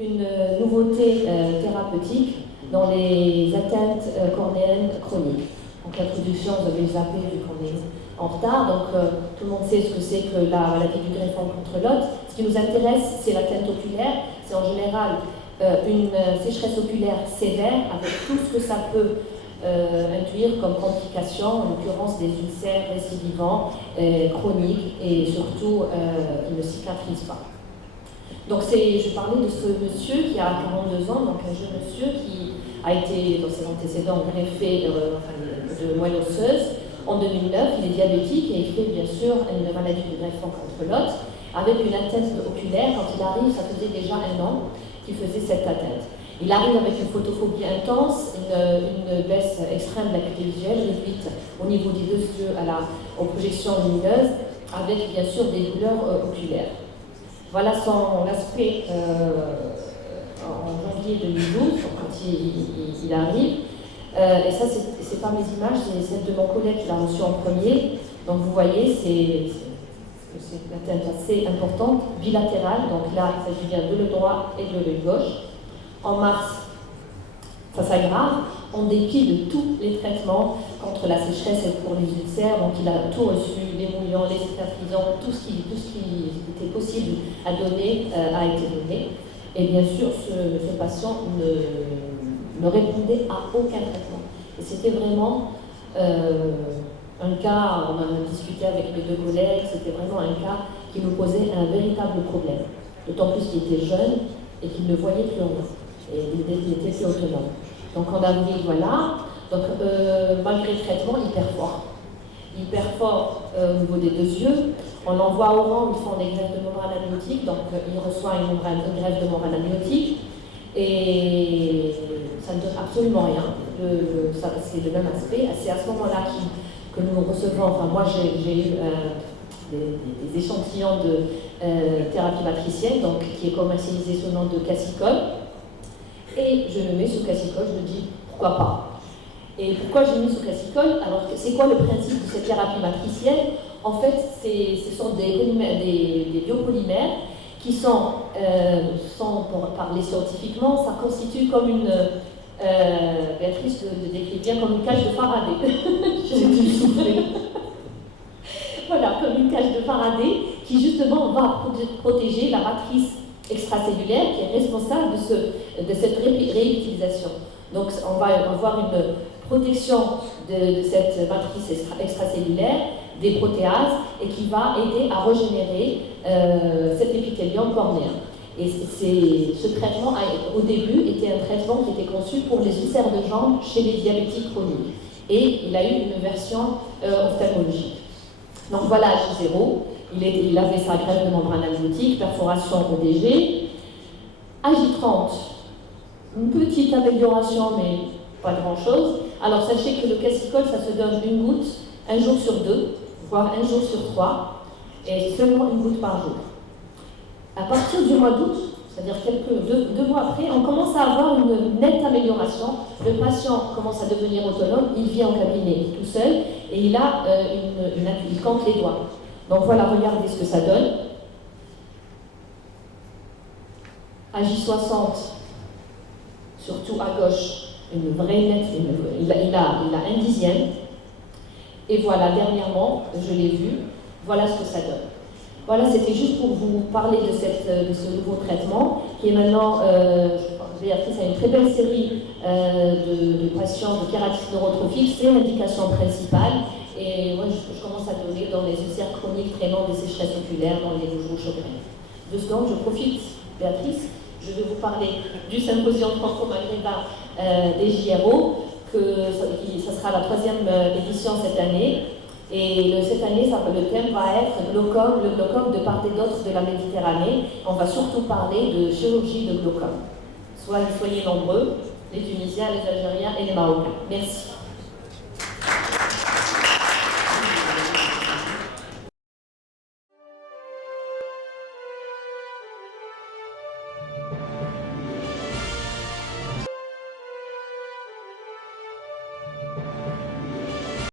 une nouveauté thérapeutique dans les atteintes cornéennes chroniques. Donc l'introduction, vous avez zappé vu qu'on est en retard, donc tout le monde sait ce que c'est que la maladie du greffon contre l'autre. Ce qui nous intéresse, c'est l'atteinte oculaire. C'est en général une sécheresse oculaire sévère avec tout ce que ça peut induire comme complications, en l'occurrence des ulcères récidivants, chroniques et surtout qui ne cicatrisent pas. Donc je parlais de ce monsieur qui a 42 ans, donc un jeune monsieur qui a été dans ses antécédents greffé de moelle osseuse. En 2009, il est diabétique et il fait bien sûr une maladie du greffon contre l'autre avec une atteinte oculaire. Quand il arrive, ça faisait déjà 1 an qu'il faisait cette atteinte. Il arrive avec une photophobie intense, une baisse extrême de l'acuité visuelle, réduite au niveau des 2 yeux aux projections lumineuses, avec bien sûr des douleurs oculaires. Voilà son aspect en janvier 2012, quand il arrive. Et ça, c'est pas mes images, c'est celle de mon collègue qui l'a reçue en premier. Donc vous voyez, c'est une atteinte assez importante, bilatérale. Donc là, il s'agit bien de l'œil droit et de l'œil gauche. En mars, ça s'aggrave, en dépit de tous les traitements contre la sécheresse et pour les ulcères. Donc il a tout reçu, les mouillants, les cicatrisants, tout ce qui était possible à donner a été donné. Et bien sûr, ce patient ne répondait à aucun traitement. Et c'était vraiment un cas, on en a discuté avec mes 2 collègues, c'était vraiment un cas qui nous posait un véritable problème. D'autant plus qu'il était jeune et qu'il ne voyait plus rien. Et il était plus autonome. Donc en avril, voilà. Donc malgré le traitement, il perd fort au niveau des 2 yeux. On l'envoie au rang, ils font des greffes de membrane amniotique, donc il reçoit une greffe de membrane amniotique. Et ça ne donne absolument rien. C'est le même aspect. C'est à ce moment-là que nous recevons, enfin moi j'ai eu des échantillons de thérapie matricielle, donc qui est commercialisé sous le nom de Cassicol. Et je le mets sous Cassicol, je me dis pourquoi pas. Et pourquoi j'ai mis sous Cassicol? Alors c'est quoi le principe de cette thérapie matricielle? En fait, ce sont des biopolymères qui sont, sans parler scientifiquement, ça constitue comme une, Béatrice le décrit bien, comme une cage de Faraday. J'ai dû souffler. Voilà, comme une cage de Faraday qui justement va protéger la matrice extracellulaire qui est responsable de cette réutilisation. Donc on va avoir une protection de cette matrice extracellulaire, des protéases, et qui va aider à régénérer cet épithélium cornéen. Et ce traitement, au début, était un traitement qui était conçu pour les ulcères de jambes chez les diabétiques chroniques. Et il a eu une version ophtalmologique. Donc voilà J0, il avait sa greffe de membrane amniotique, perforation ODG. AJ30, une petite amélioration, mais pas grand-chose. Alors sachez que le Cassicol, ça se donne une goutte, 1 jour sur 2, voire 1 jour sur 3, et seulement une goutte par jour. À partir du mois d'août, c'est-à-dire deux mois après, on commence à avoir une nette amélioration. Le patient commence à devenir autonome, il vit en cabinet tout seul, et il compte les doigts. Donc voilà, regardez ce que ça donne. AJ60, surtout à gauche, une vraie nette, il a 1/10. Et voilà, dernièrement, je l'ai vu, voilà ce que ça donne. Voilà, c'était juste pour vous parler de ce nouveau traitement, qui est maintenant, Béatrice a une très belle série de patients de kératite neurotrophique, c'est l'indication principale. Et moi, je commence à donner dans les ulcères chroniques traînant des sécheresses oculaires, dans les rouges chagrins. 2 secondes, je profite, Béatrice, je vais vous parler du symposium franco-maghrébin des JRO, ça sera la 3e édition cette année. Et cette année, le thème va être le glaucome de part et d'autre de la Méditerranée. On va surtout parler de chirurgie de glaucome. Soyez nombreux, les Tunisiens, les Algériens et les Marocains. Merci.